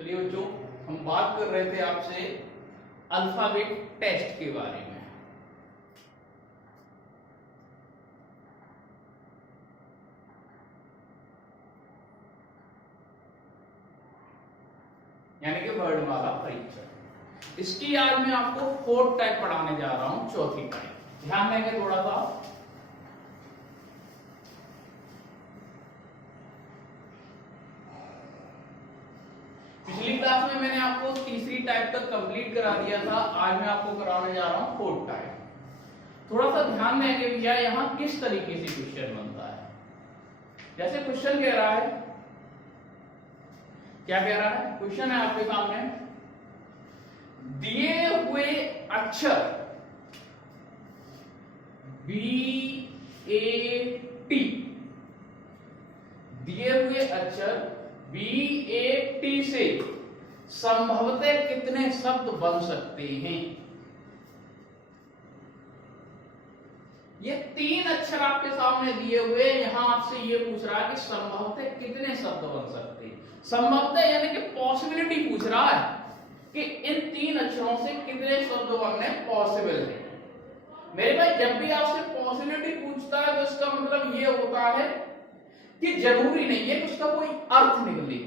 चलिए बच्चों, हम बात कर रहे थे आपसे अल्फाबेट टेस्ट के बारे में। यानी कि वर्णमाला परीक्षा। इसकी आज मैं आपको फोर्थ टाइप पढ़ाने जा रहा हूं, चौथी टाइप। ध्यान देंगे थोड़ा सा। पिछली क्लास में मैंने आपको तीसरी टाइप तक कंप्लीट करा दिया था, आज मैं आपको कराने जा रहा हूं फोर्थ टाइप। थोड़ा सा ध्यान देंगे भैया, यहां किस तरीके से क्वेश्चन बनता है। जैसे क्वेश्चन कह रहा है, क्या कह रहा है? क्वेश्चन है आपके सामने, दिए हुए अक्षर BAT, दिए हुए अक्षर BAT से संभवतः कितने शब्द बन सकते हैं। ये तीन अक्षर आपके सामने दिए हुए, यहां आपसे ये पूछ रहा है कि संभवतः कितने शब्द बन सकते हैं। संभवतः यानी कि पॉसिबिलिटी पूछ रहा है कि इन तीन अक्षरों से कितने शब्द बनने पॉसिबल है। मेरे भाई, जब भी आपसे पॉसिबिलिटी पूछता है तो इसका मतलब ये होता है कि जरूरी नहीं है कि उसका कोई अर्थ निकले,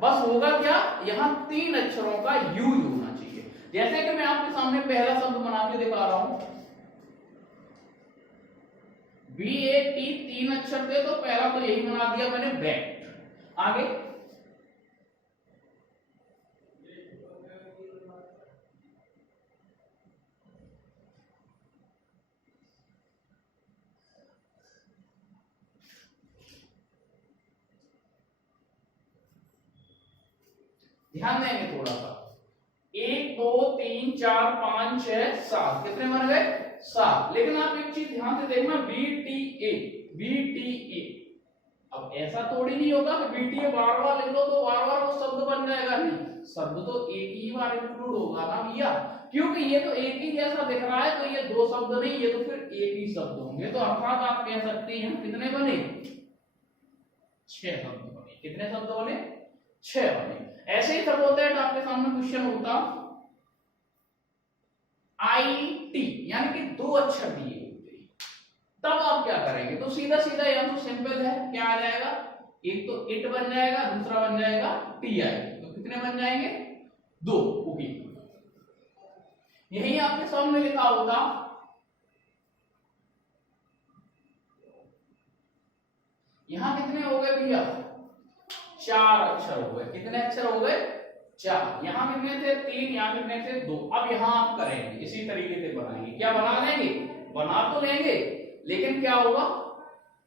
बस होगा क्या, यहां तीन अक्षरों का यूज होना चाहिए। जैसे कि मैं आपके सामने पहला शब्द बना के दिखा रहा हूं, BAT तीन अक्षर थे तो पहला तो यही बना दिया मैंने, बैट। आगे ध्यान देंगे थोड़ा सा, 1 2 3 4 5 6 7, कितने बन गए? 7। लेकिन आप एक चीज ध्यान से देखना, BTA। अब ऐसा थोड़ी नहीं होगा कि BTA बार बार लिख लो तो बार बार वो शब्द बन जाएगा, नहीं, शब्द तो एक ही बार इंक्लूड होगा ना भैया, क्योंकि ये तो एक ही जैसा दिख रहा है, तो ये दो शब्द नहीं, ये तो फिर एक ही शब्द होंगे। तो अर्थात आप कह सकते हैं कितने बने? 6 शब्द बने। कितने शब्द बने? 6 बने। ऐसे ही सपोज दैट आपके सामने क्वेश्चन होता IT, यानी कि दो अक्षर दिए होते, तब आप क्या करेंगे? तो सीधा सीधा या तो सिंपल है, क्या आ जाएगा, एक तो इट बन जाएगा, दूसरा बन जाएगा TI। तो कितने बन जाएंगे? 2। ओके, यही आपके सामने लिखा होगा यहां कितने हो गए भैया? 4 अक्षर हो गए। कितने अक्षर हो गए? 4। यहां कितने थे? 3। यहां कितने थे? 2। अब यहां आप करेंगे इसी तरीके से बनाएंगे। क्या बना लेंगे? बना तो लेंगे, लेकिन क्या होगा,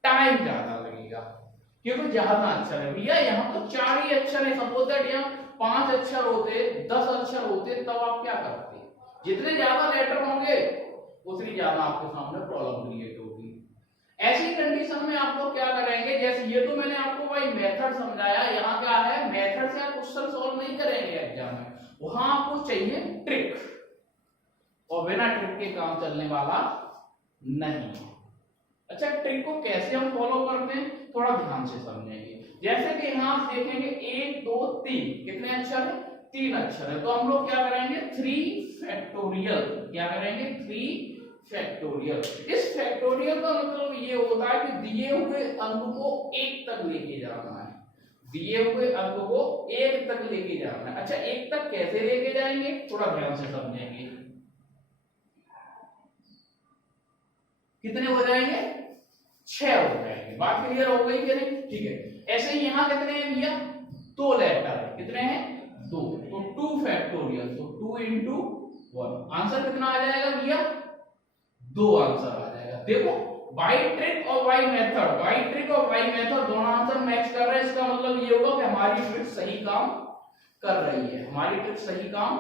टाइम ज्यादा लगेगा, क्योंकि ज्यादा अक्षर है भैया। यहां तो 4 ही अक्षर है। सपोज दैट यहां 5 अक्षर होते, 10 अक्षर होते, तब आप क्या करते? जितने ज्यादा लेटर होंगे उतनी ज्यादा आपके सामने प्रॉब्लम क्रिएट होगी। ऐसी कंडीशन में आप लोग क्या करेंगे, जैसे ये तो मैंने आपको भाई मेथड समझाया, यहाँ क्या है, मेथड से आप क्वेश्चन सॉल्व नहीं करेंगे एग्जाम में, वहां आपको चाहिए ट्रिक, और बिना ट्रिक के काम चलने वाला नहीं। अच्छा, ट्रिक को कैसे हम फॉलो करते हैं थोड़ा ध्यान से समझेंगे। जैसे कि यहाँ आप देखेंगे 1 2 3, कितने अक्षर है? 3 अक्षर है। तो हम लोग क्या करेंगे? 3 फैक्टोरियल। क्या करेंगे? 3 फैक्टोरियल। इस फैक्टोरियल का मतलब ये होता है कि दिए हुए अंक को 1 तक लेके जाना है। दिए हुए अंक को 1 तक लेके जाना है। अच्छा, 1 तक कैसे लेके जाएंगे थोड़ा ध्यान से समझेंगे। कितने हो जाएंगे? 6 हो जाएंगे। बात क्लियर हो गई कि नहीं? ठीक है। ऐसे ही यहां कितने हैं भैया? 2 लेटर है। कितने हैं? 2। तो 2 फैक्टोरियल, तो 2 into 1। आंसर कितना आ जाएगा भैया? 2 आंसर आ जाएगा। देखो, बाई ट्रिक और बाई मेथड, बाई ट्रिक और बाई मेथड दोनों आंसर मैच कर रहे हैं। इसका मतलब ये होगा कि हमारी ट्रिक सही काम कर रही है, हमारी ट्रिक सही काम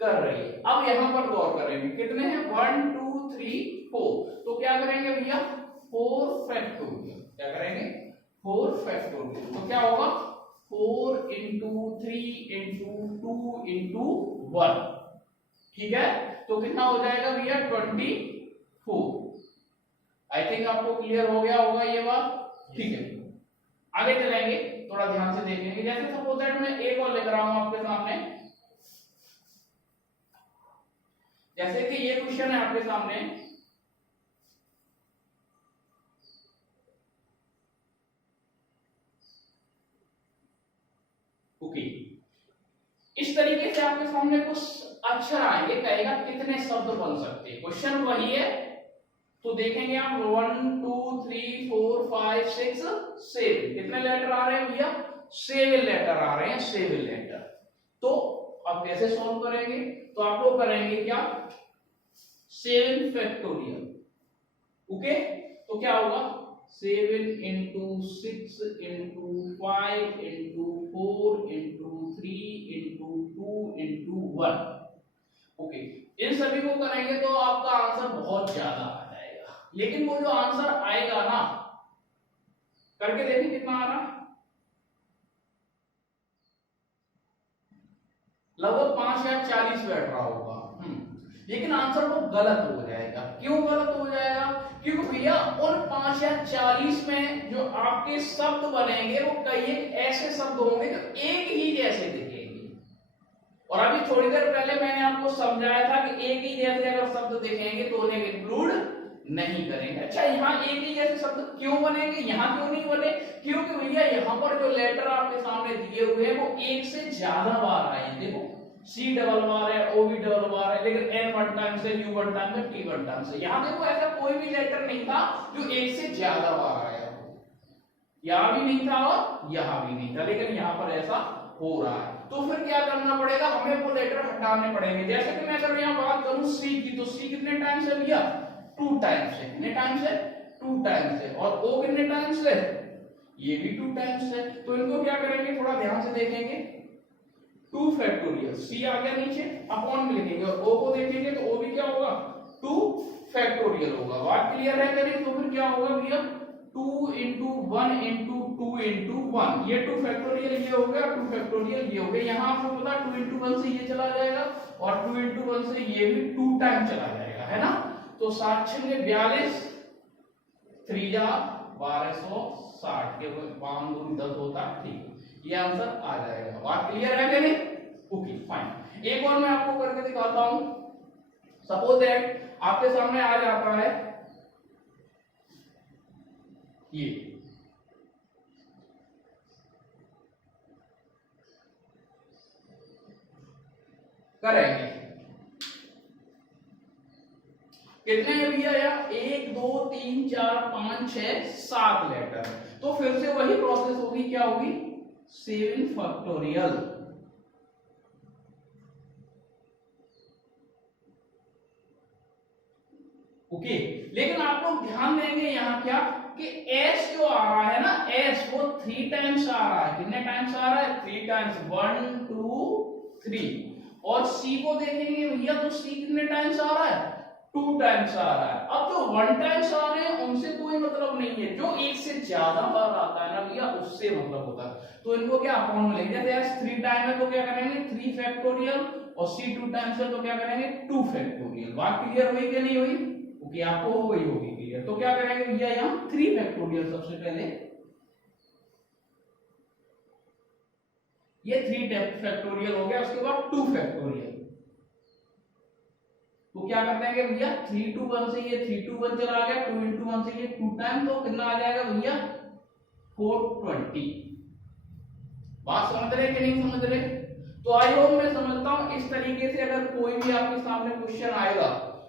कर रही है। अब यहां पर गौर करेंगे, कितने हैं? 1 2 3 4। तो क्या करेंगे भैया? 4 फैक्टोरियल। क्या करेंगे? 4 फैक्टोरियल। तो क्या होगा? 4 into 3 into 2 into 1। ठीक है, तो कितना हो जाएगा भैया? 24। आई थिंक आपको क्लियर हो गया होगा ये बात। ठीक है, आगे चलेंगे। थोड़ा ध्यान से देखेंगे। जैसे सपोज दैट मैं एक और लिख रहा हूं आपके सामने, जैसे कि ये क्वेश्चन है आपके सामने, ओके, इस तरीके से आपके सामने कुछ अक्षर आएंगे, कहेगा कितने शब्द बन सकते हैं। क्वेश्चन वही है, तो देखेंगे आप 1 2 3 4 5 6 7 कितने लेटर आ रहे हैं भैया, 7 लेटर आ रहे हैं, 7 लेटर। तो अब कैसे सॉल्व करेंगे, तो आप लोग करेंगे क्या, 7 फैक्टोरियल, ओके। तो क्या होगा 7 into 6 into 5 into 4 into 3 into 2 into 1, okay. इन सभी को करेंगे तो आपका आंसर बहुत ज्यादा आ जाएगा, लेकिन वो जो आंसर आएगा ना, करके देखिए कितना आ रहा है, लगभग 5 या 40 बैठ रहा होगा। लेकिन आंसर वो गलत हो जाएगा। क्यों गलत हो जाएगा, क्योंकि भैया उन 5 या 40 में जो आपके शब्द बनेंगे वो कई ऐसे शब्द होंगे जो एक ही जैसे दिखेंगे। और अभी थोड़ी देर पहले मैंने आपको समझाया था कि एक ही जैसे अगर शब्द दिखेंगे तो उन्हें इंक्लूड नहीं करेंगे। अच्छा, यहाँ एक ही जैसे शब्द क्यों बनेंगे, यहाँ क्यों नहीं बने, क्योंकि भैया यहाँ पर जो लेटर आपके सामने दिए हुए हैं वो एक से ज्यादा बार आए हैं। देखो सी डबल बार है, ओ भी डबल बार है, लेकिन एन वन टाइम से, यू वन टाइम से, टी वन टाइम से। यहाँ देखो ऐसा कोई भी लेटर नहीं था जो एक से ज्यादा बार आया हो, यहाँ भी नहीं था और यहाँ भी नहीं था, लेकिन यहाँ पर ऐसा हो रहा है। तो फिर क्या करना पड़ेगा, हमें वो लेटर हटाने पड़ेंगे। जैसे कि मैं अगर यहाँ बात करूं सी की, तो सी कितने टाइम्स है भैया, 2 टाइम्स है। कितने टाइम्स है, 2 टाइम्स है। और ओ कितने टाइम्स है, ये भी 2 टाइम्स है। तो इनको क्या करेंगे, थोड़ा ध्यान से देखेंगे, 2 फैक्टोरियल, सी आ गया नीचे, अपॉन में लिखेंगे, और ओ को देखेंगे तो ओ भी क्या होगा, 2 फैक्टोरियल होगा। बात क्लियर है करीब। तो फिर क्या होगा भैया, 2 इंटू 1 इंटू 2 इंटू 1, ये 2 फैक्टोरियल ये हो गया, 2 फैक्टोरियल ये हो गया। यहाँ आपको पता 2 इंटू 1 से ये चला जाएगा, और 2 इंटू 1 से ये भी 2 टाइम चला जाएगा, है ना। तो 7 6 42, 3 जा 1260 के 5 दूनी 10 होता, ठीक, ये आंसर आ जाएगा। बात क्लियर है कि नहीं, ओके फाइन। एक और मैं आपको करके दिखाता हूं। सपोज दैट आपके सामने आ जाता है ये, करेंगे कितने है भैया, यार 1 2 3 4 5 6 7 लेटर। तो फिर से वही प्रोसेस होगी, क्या होगी, 7 फैक्टोरियल, ओके। लेकिन आप लोग ध्यान देंगे यहाँ क्या, कि एस जो आ रहा है ना, एस वो 3 टाइम्स आ रहा है। कितने टाइम्स आ रहा है, 3 टाइम्स, 1 2 3। और सी को देखेंगे भैया, तो सी कितने टाइम्स आ रहा है, 2 टाइम्स आ रहा है। अब जो 1 टाइम्स आ रहे हैं उनसे कोई मतलब नहीं है, जो एक से ज्यादा बार आता है ना भैया, उससे मतलब होता है। तो इनको क्या अपॉन में लेंगे, जैसे एस 3 टाइम है तो क्या करेंगे, 3 फैक्टोरियल, और सी 2 टाइम्स है तो क्या करेंगे, 2 फैक्टोरियल। बात क्लियर हुई कि नहीं हुई, ओके, आपको हो गई होगी क्लियर। तो क्या करेंगे भैया, यहाँ 3 फैक्टोरियल सबसे पहले, ये 3 फैक्टोरियल हो गया, उसके बाद 2 फैक्टोरियल। तो क्या कर देंगे भैया, 3 टू 1 से ये 3 टू 1 चला गया, 2 इंटू 1 से ये 2 टाइम, तो कितना आ जाएगा भैया, 420। बात समझ रहे कि नहीं समझ रहे। तो आई होप मैं समझता हूं इस तरीके से अगर कोई भी आपके सामने क्वेश्चन आएगा,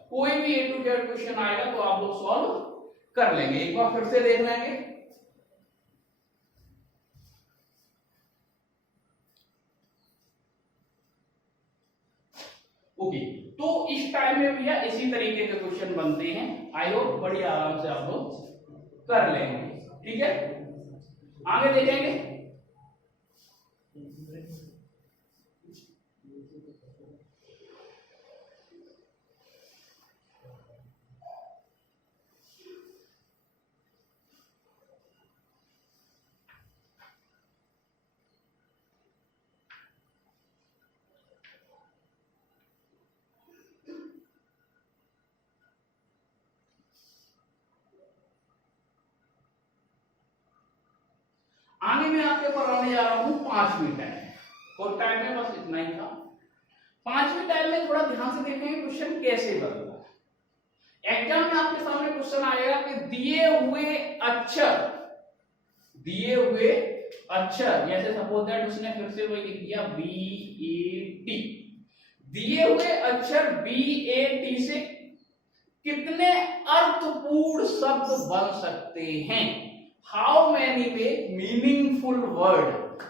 कोई भी ए टू जेड क्वेश्चन आएगा, तो आप लोग सॉल्व कर लेंगे। एक बार फिर से देख लेंगे, ओके। तो इस टाइम में भैया इसी तरीके के क्वेश्चन बनते हैं। आई होप बड़ी आराम से आप लोग कर लेंगे, ठीक है। आगे देखेंगे, आगे अभी मैं आपके पढ़ाने जा रहा हूं 5वीं टाइम, और टाइम में बस इतना ही था। 5वीं टाइम में थोड़ा ध्यान से देखेंगे क्वेश्चन कैसे बनता है। एग्जाम में आपके सामने क्वेश्चन आएगा कि दिए हुए अक्षर जैसे सपोज दैट उसने फिर से वही लिख दिया BAT, दिए हुए अक्षर BAT से कितने अर्थपूर्ण शब्द बन सकते हैं। How many way meaningful word,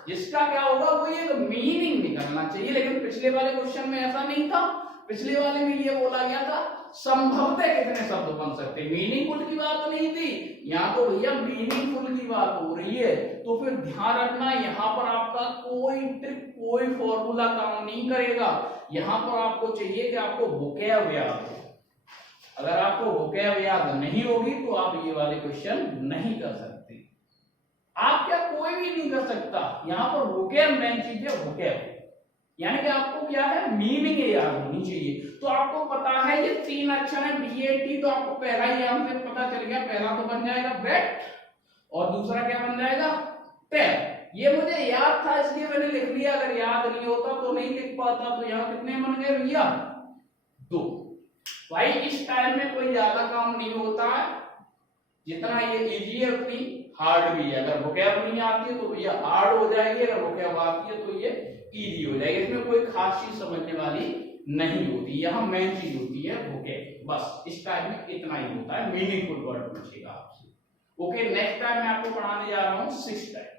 जिसका क्या होगा वो ये मीनिंग निकलना चाहिए। लेकिन पिछले वाले क्वेश्चन में ऐसा नहीं था, पिछले वाले में ये बोला गया था संभवतः कितने शब्द बन सकते हैं, मीनिंगफुल की बात नहीं थी। यहाँ तो भैया मीनिंगफुल की बात हो रही है। तो फिर ध्यान रखना, यहाँ पर आपका कोई ट्रिक कोई फॉर्मूला काम नहीं करेगा। यहाँ पर आपको चाहिए कि आपको वोकैब याद हो। अगर आपको वोकैब याद नहीं होगी तो आप ये वाले क्वेश्चन नहीं कर सकते। आप क्या कोई भी नहीं कर सकता, यहाँ पर वोकैब मेन चीज है, वोकैब यानी कि आपको क्या है मीनिंग याद होनी चाहिए। तो आपको पता है ये 3 अक्षर है BAT, तो आपको पहला ही यहाँ से पता चल गया। पहला तो बन जाएगा बैट और दूसरा क्या बन जाएगा टैप। ये मुझे याद था इसलिए मैंने लिख लिया, अगर याद नहीं होता तो नहीं लिख पाता। तो यहाँ कितने बन गए भैया 2। भाई इस टाइम में कोई ज्यादा काम नहीं होता है, जितना ये इजी है उतनी हार्ड भी है। अगर वोकैब नहीं आती है तो भैया हार्ड हो जाएगी, अगर वोकैब आती है तो ये इजी हो जाएगी। इसमें कोई खास चीज समझने वाली नहीं होती, यहाँ मेन चीज होती है वोकैब। बस इस टाइम में इतना ही होता है, मीनिंगफुल वर्ड पूछेगा आपसे। ओके, नेक्स्ट टाइम मैं आपको पढ़ाने जा रहा हूं 6 टाइम।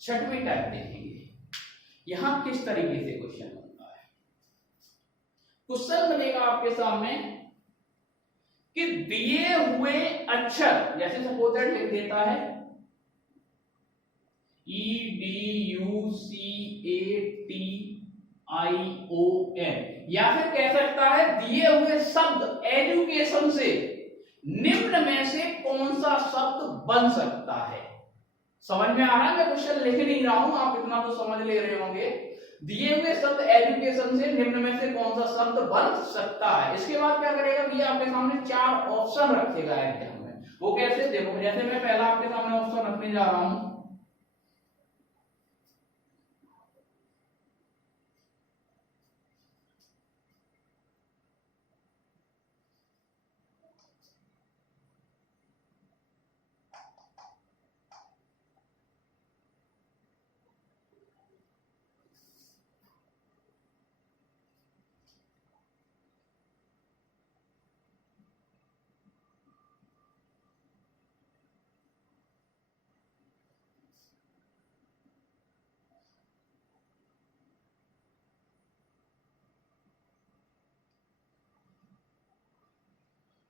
छठवीं टाइप देखेंगे यहां किस तरीके से क्वेश्चन बनता है। क्वेश्चन बनेगा आपके सामने कि दिए हुए अक्षर, जैसे सपोज दैट लिख देता है EDUCATION, या फिर कह सकता है दिए हुए शब्द एजुकेशन से निम्न में से कौन सा शब्द बन सकता है। समझ में आ रहा है, मैं क्वेश्चन लिख नहीं रहा हूं, आप इतना तो समझ ले रहे होंगे। दिए हुए शब्द एजुकेशन से निम्न में से कौन सा शब्द बन सकता है। इसके बाद क्या करेगा भैया, आपके सामने 4 ऑप्शन रखेगा एग्जाम में। वो कैसे, देखो जैसे मैं पहला आपके सामने ऑप्शन रखने जा रहा हूं,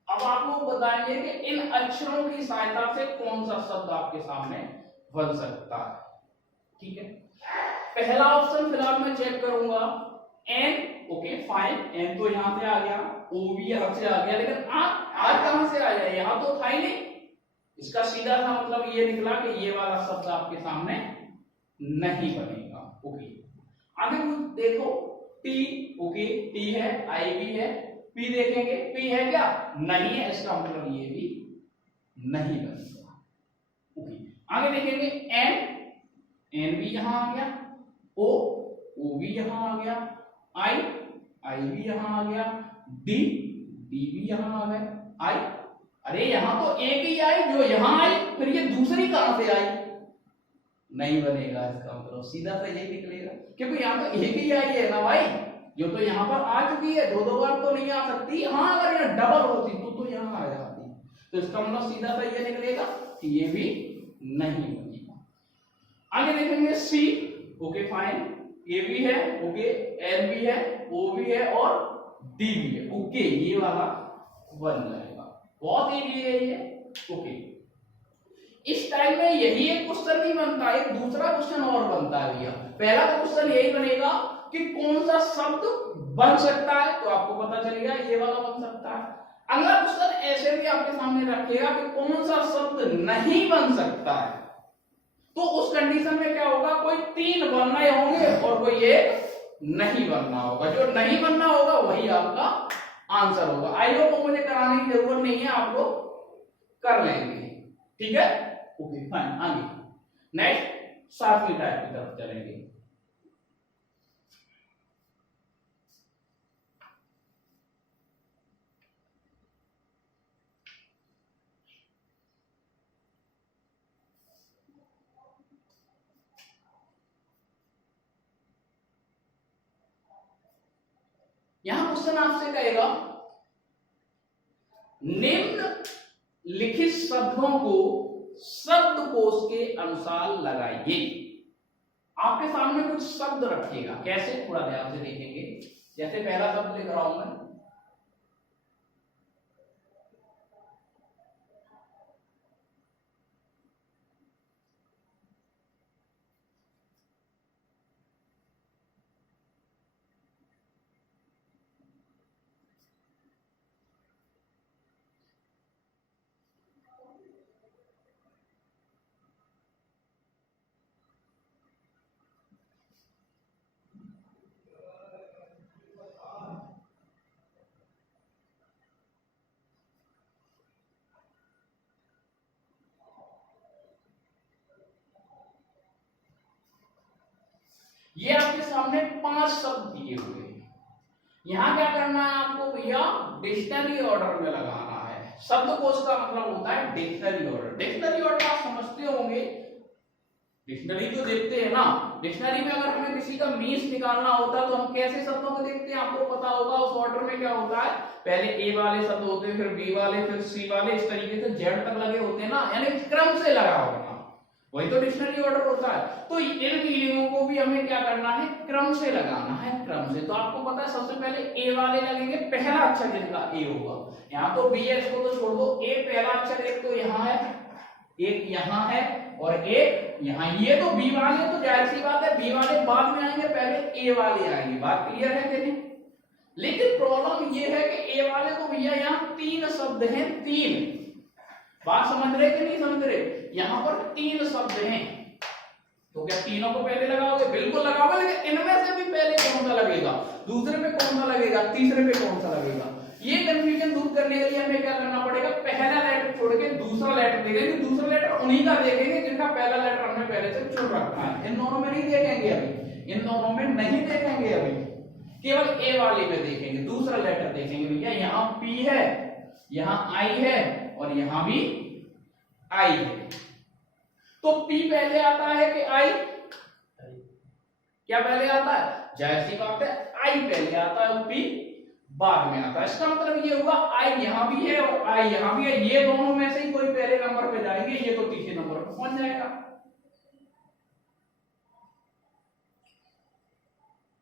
अब आप लोग बताएंगे कि इन अक्षरों की सहायता से कौन सा शब्द आपके सामने बन सकता है। ठीक है, पहला ऑप्शन फिलहाल मैं चेक करूंगा एन। ओके फाइन, एन तो यहां से आ गया, ओ भी यहां से आ गया, लेकिन आज कहां से आ जाए, यहां तो था ही नहीं। इसका सीधा सा मतलब ये निकला कि ये वाला शब्द आपके सामने नहीं बनेगा। ओके, आगे देखो टी। ओके, टी है, आई भी है, पी देखेंगे, पी है क्या, नहीं है, इसका मतलब ये भी नहीं बनेगा। ओके, आगे देखेंगे एन, एन भी यहां आ गया, ओ, ओ भी यहां आ गया, आई, आई भी यहां आ गया, डी, डी भी यहां आ गया, आई, अरे यहां तो एक ही आई जो यहां आई, फिर ये दूसरी कहां से आई, नहीं बनेगा। इसका मतलब सीधा सा यही निकलेगा, क्योंकि यहां तो एक ही आई है ना भाई, जो तो यहाँ पर आ चुकी है, 2 बार तो नहीं आ सकती। हाँ, अगर ये डबल होती तो यहाँ आ जाती, तो इसका मतलब सीधा सा ये निकलेगा कि ये भी नहीं बनेगा। आगे देखेंगे सी। ओके फाइन, ए भी है, ओके एल भी है, ओ भी है और डी भी है। ओके, ये वाला बन जाएगा, बहुत इजी है ये। ओके, इस टाइम में यही एक क्वेश्चन नहीं बनता, एक दूसरा क्वेश्चन और बनता है भैया। पहला क्वेश्चन यही बनेगा कि कौन सा शब्द बन सकता है, तो आपको पता चलेगा ये वाला बन सकता है। अगला क्वेश्चन ऐसे भी आपके सामने रखेगा कि कौन सा शब्द नहीं बन सकता है, तो उस कंडीशन में क्या होगा, कोई 3 बनने होंगे और कोई 1 नहीं बनना होगा। जो नहीं बनना होगा वही आपका आंसर होगा। आई होप मुझे कराने की जरूरत नहीं है, आपको कर लेंगे, ठीक है। ओके फाइन, आगे नेक्स्ट 7वीं टाइप की तरफ चलेंगे। यहां क्वेश्चन आपसे कहेगा निम्न लिखित शब्दों को शब्दकोश के अनुसार लगाइए। आपके सामने कुछ शब्द रखेगा, कैसे थोड़ा ध्यान से देखेंगे। जैसे पहला शब्द लिख रहा हूं मैं, ये आपके सामने 5 शब्द दिए हुए हैं। यहां क्या करना है आपको भैया, डिक्शनरी ऑर्डर में लगाना है। शब्दकोश का मतलब होता है डिक्शनरी ऑर्डर। डिक्शनरी ऑर्डर आप समझते होंगे, डिक्शनरी तो देखते हैं ना। डिक्शनरी में अगर हमें किसी का मीन्स निकालना होता है तो हम कैसे शब्दों को देखते हैं, आपको पता होगा। उस ऑर्डर में क्या होता है, पहले ए वाले शब्द होते हैं, फिर बी वाले, फिर सी वाले, इस तरीके से जेड तक लगे होते हैं ना, यानी क्रम से लगा होगा, वही तो डिक्शनरी ऑर्डर होता है। तो इन मीनिंगों को भी हमें क्या करना है, क्रम से लगाना है, क्रम से। तो आपको पता है सबसे पहले ए वाले लगेंगे, पहला अक्षर जिनका ए होगा। यहाँ तो बी है, इसको तो छोड़ दो। ए पहला अक्षर एक तो यहाँ है, एक यहाँ है और एक यहाँ। ये तो बी वाले, तो जाहिर सी बात है बी वाले बाद में आएंगे, पहले ए वाले आएंगे। बात क्लियर है कि नहीं? लेकिन प्रॉब्लम ये है कि ए वाले तो भैया यहाँ 3 शब्द हैं, 3। बात समझ रहे कि नहीं समझ रहे? यहां पर 3 शब्द हैं, तो क्या तीनों को पहले लगाओगे? बिल्कुल लगाओगे, लेकिन इनमें से भी पहले कौन सा लगेगा, दूसरे पे कौन सा लगेगा, तीसरे पे कौन सा लगेगा? ये कंफ्यूजन दूर करने के लिए हमें क्या करना पड़ेगा, पहला लेटर छोड़ के दूसरा लेटर देखेंगे। दूसरा लेटर उन्हीं का देखेंगे जिनका पहला लेटर हमने पहले से चुन रखा है। इन दोनों में नहीं देखेंगे अभी, इन दोनों में नहीं देखेंगे अभी, केवल ए वाले में देखेंगे। दूसरा लेटर देखेंगे भैया, यहाँ पी है, यहाँ आई है और यहाँ भी आई है। तो पी पहले आता है कि आई? क्या पहले आता है? जाहिर सी बात है आई पहले आता है और पी बाद में आता है। इसका मतलब ये हुआ आई यहां भी है और आई यहां भी है। ये दोनों में से ही कोई पहले नंबर पे जाएंगे, ये तो तीसरे नंबर पे पहुंच जाएगा।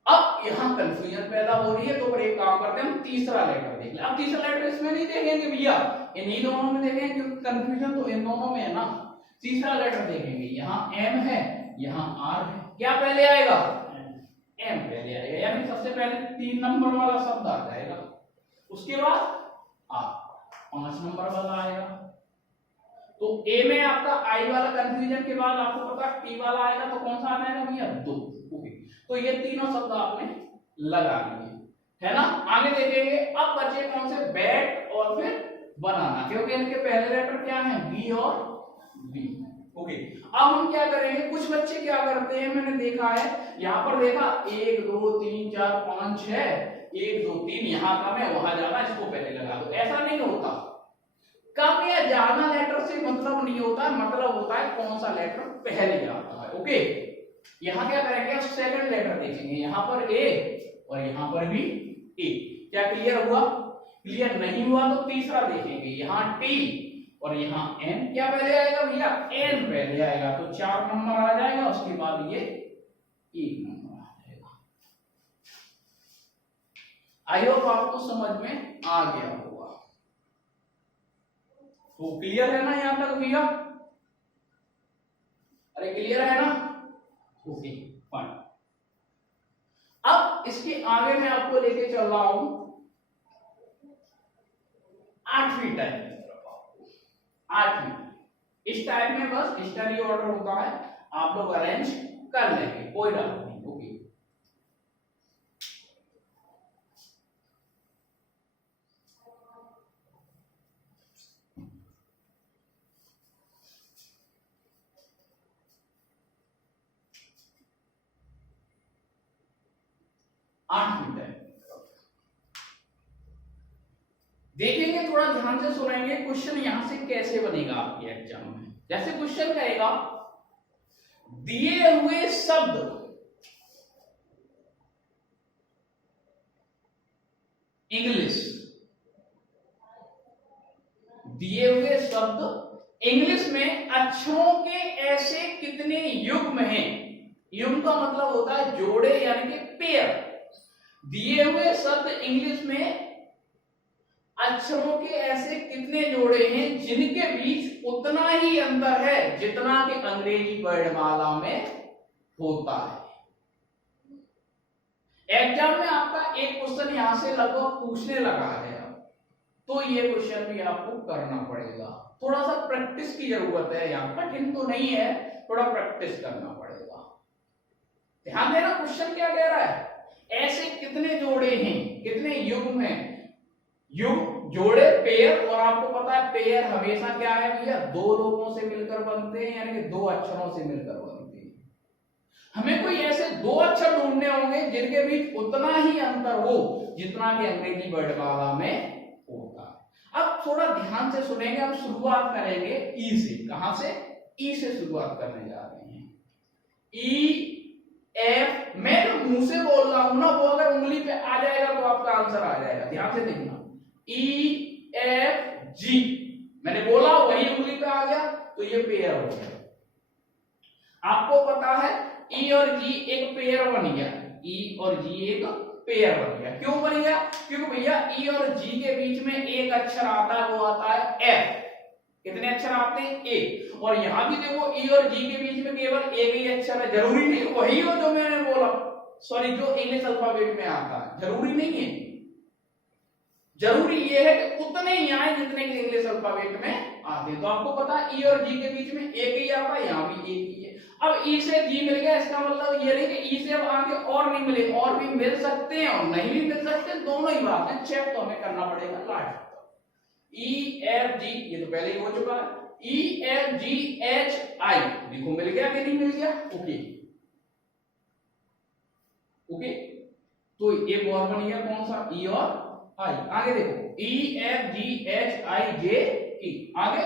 अब यहां कंफ्यूजन पैदा हो रही है, तो फिर एक काम करते हैं, हम तीसरा लेटर देख लें। अब तीसरा लेटर इसमें नहीं देखेंगे भैया, इन्हीं दोनों में देखेंगे, क्योंकि कंफ्यूजन तो इन दोनों में है ना। तीसरा लेटर देखेंगे, यहाँ एम है, यहाँ आर है। क्या पहले आएगा? एम पहले आएगा, यानी सबसे पहले 3 नंबर वाला शब्द आ जाएगा, उसके बाद आर 5 नंबर वाला आएगा। तो ए में आपका आई वाला कंफ्यूजन के बाद आपको पता टी वाला आएगा, तो कौन सा आ जाएगा भैया? 2। ओके, तो ये तीनों शब्द आपने लगा लिए, है ना। आगे देखेंगे, अब बचे कौन से? बैट और फिर बनाना, क्योंकि इनके पहले लेटर क्या है? बी और बी। ओके, अब हम क्या करेंगे, कुछ बच्चे क्या करते हैं, मैंने देखा है, यहाँ पर देखा 1 2 3 4 5 6, 1 2 3, यहाँ कम है वहां ज्यादा, इसको पहले लगा दो। ऐसा नहीं होता, कम या ज्यादा लेटर से मतलब नहीं होता, मतलब होता है कौन सा लेटर पहले आता है। ओके, यहाँ क्या करेंगे, सेकंड लेटर देखेंगे, यहाँ पर ए और यहाँ पर भी ए। क्या क्लियर हुआ? क्लियर नहीं हुआ तो तीसरा देखेंगे, यहाँ टी और यहाँ एन। क्या पहले आएगा भैया? एन पहले आएगा, तो 4 नंबर आ जाएगा, उसके बाद ये 1 नंबर आ जाएगा। आई होप आपको समझ में आ गया होगा। तो क्लियर है ना यहां तक भैया? अरे क्लियर है ना? Okay fine. अब इसके आगे मैं आपको लेके चल रहा हूं 8वीं टाइप की तरफ। 8वीं, इस टाइप में बस डिक्शनरी ऑर्डर होता है, आप लोग अरेंज कर लेंगे, कोई डाउट नहीं। ओके, आठ मिनट है, देखेंगे, थोड़ा ध्यान से सुनेंगे क्वेश्चन यहां से कैसे बनेगा आपके एग्जाम में। जैसे क्वेश्चन कहेगा दिए हुए शब्द इंग्लिश, दिए हुए शब्द इंग्लिश में अक्षरों के ऐसे कितने युग्म हैं, युग्म का मतलब होता है जोड़े यानी कि पेयर। दिए हुए शब्द इंग्लिश में अक्षरों के ऐसे कितने जोड़े हैं जिनके बीच उतना ही अंतर है जितना कि अंग्रेजी वर्णमाला में होता है। एग्जाम में आपका एक क्वेश्चन यहां से लगभग पूछने लगा है, तो ये क्वेश्चन भी आपको करना पड़ेगा। थोड़ा सा प्रैक्टिस की जरूरत है, यहाँ कठिन तो नहीं है, थोड़ा प्रैक्टिस करना पड़ेगा। ध्यान देना क्वेश्चन क्या कह रहा है, ऐसे कितने जोड़े हैं, कितने युग्म हैं, युग्म जोड़े पेयर, और आपको पता है पेयर हमेशा क्या है भैया, दो लोगों से मिलकर बनते हैं, यानी कि दो अक्षरों से मिलकर बनते हैं। हमें कोई ऐसे दो अक्षर ढूंढने होंगे जिनके बीच उतना ही अंतर हो जितना कि अंग्रेजी वर्णमाला में होता है। अब थोड़ा ध्यान से सुनेंगे, हम शुरुआत करेंगे ई से। कहां से? ई से शुरुआत करने जा रहे हैं। ई एफ, मैं जो मुंह से बोल रहा हूं ना वो अगर उंगली पे आ जाएगा तो आपका आंसर आ जाएगा, ध्यान से देखना। ई एफ जी, मैंने बोला वही उंगली पे आ गया तो ये पेयर हो गया। आपको पता है ई और जी एक पेयर बन गया, ई और जी एक पेयर बन गया। क्यों बन गया? क्योंकि भैया ई और जी के बीच में एक अक्षर आता है, वो आता है एफ। कितने अक्षर आते हैं? एक। और यहां भी देखो ई और जी के बीच में केवल एक ही अक्षर है, जरूरी नहीं वही हो जो मैंने बोला, सॉरी जो इंग्लिश अल्फाबेट में आता है, जरूरी नहीं है। जरूरी ये है कि उतने ही आए जितने के इंग्लिश अल्फाबेट में आते हैं। तो आपको पता है ई और जी के बीच में एक ही आता है, यहां भी एक ही है। अब ई से जी मिल गया, इसका मतलब ये नहीं कि ई से अब आगे और नहीं मिले, और भी मिल सकते हैं और नहीं भी मिल सकते, दोनों ही बात है, चेक तो हमें करना पड़ेगा लास्ट। ई एफ जी ये तो पहले ही हो चुका है, E F G H I देखो मिल गया कि नहीं मिल गया? ओके ओके, तो एक और बन गया कौन सा? ई और आई। आगे देखो E F G H I जे ई, आगे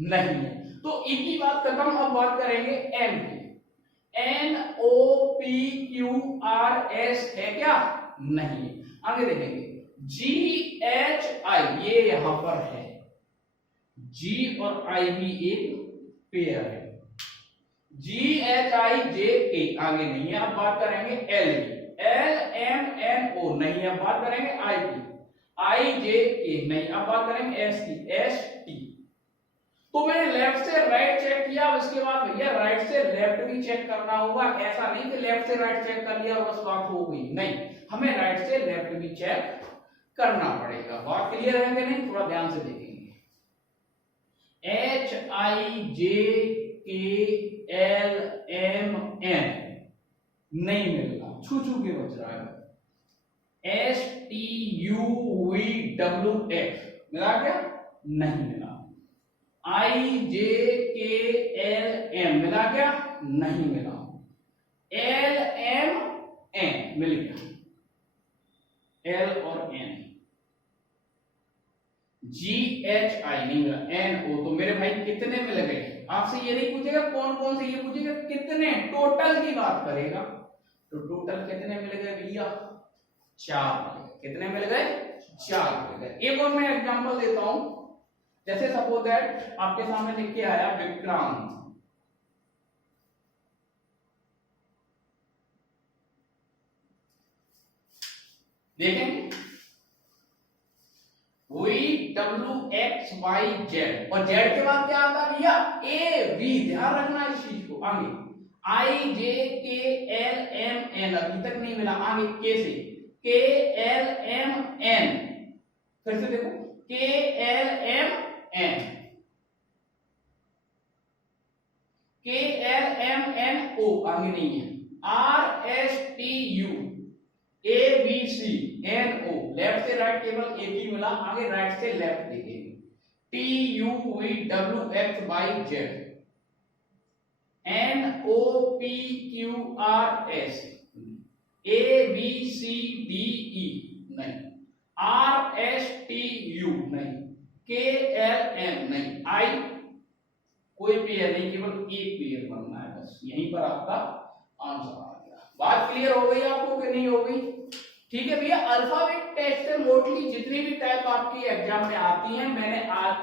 नहीं है, तो ई की बात खत्म। अब बात करेंगे एम की। N O P Q R S है क्या? नहीं है। आगे देखेंगे जी एच आई, ये यहां पर है, जी और आई भी एक पेयर है, जी एच आई जे के आगे नहीं है। अब बात करेंगे एल की, एल एम एन ओ नहीं है। अब बात करेंगे आई की, आई जे के नहीं। अब बात करेंगे एस की, एस टी। तो मैंने लेफ्ट से राइट चेक किया, उसके बाद भैया राइट से लेफ्ट भी चेक करना होगा। ऐसा नहीं कि लेफ्ट से राइट चेक कर लिया और बस बात हो गई, नहीं, हमें राइट से लेफ्ट भी चेक करना पड़ेगा। बात क्लियर है कि नहीं? थोड़ा ध्यान से देखेंगे। एच आई जे के एल एम एन नहीं मिलेगा, छू छू के बच रहा है। S T U we W x मिला क्या? नहीं मिला। आई जे के एल एम मिला क्या? नहीं मिला। एल एम एन मिल गया, एल और एन। जी एच आई नहीं मिला, एन ओ। तो मेरे भाई कितने मिल गए? आपसे ये नहीं पूछेगा कौन कौन से, ये पूछेगा कितने, टोटल की बात करेगा। तो टोटल कितने मिल गए भैया? 4। कितने मिल गए? 4 मिल गए। एक और मैं एग्जांपल देता हूं, जैसे सपोज दैट आपके सामने लिख के आया विक्रांत, देखेंगे V W X Y Z, और जेड के बाद क्या आता है भैया? A B. ध्यान रखना इस चीज को। आगे आई जे के एल एम एन अभी तक नहीं मिला, आगे के से के एल एम एन, फिर से देखो के एल एम एन, KLMNO आगे नहीं है, RSTU ABC NO, लेफ्ट से राइट केवल एक ही मिला, आगे राइट से लेफ्ट देखेंगे, TUVWXYZ NOPQRS ABCDE नहीं, RSTU नहीं, KLM नहीं, I कोई पेयर नहीं, केवल एक पेयर बनना है बस, यहीं पर आपका आंसर आ गया। बात क्लियर हो गई आपको कि नहीं हो गई? ठीक है भैया, अल्फाबेट टेस्ट से मोस्टली जितनी भी टाइप आपकी एग्जाम में आती हैं मैंने आज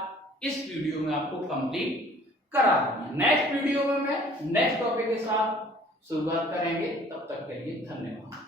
इस वीडियो में आपको कंप्लीट करा दी है। नेक्स्ट वीडियो में मैं नेक्स्ट टॉपिक के साथ शुरुआत करेंगे, तब तक के लिए धन्यवाद।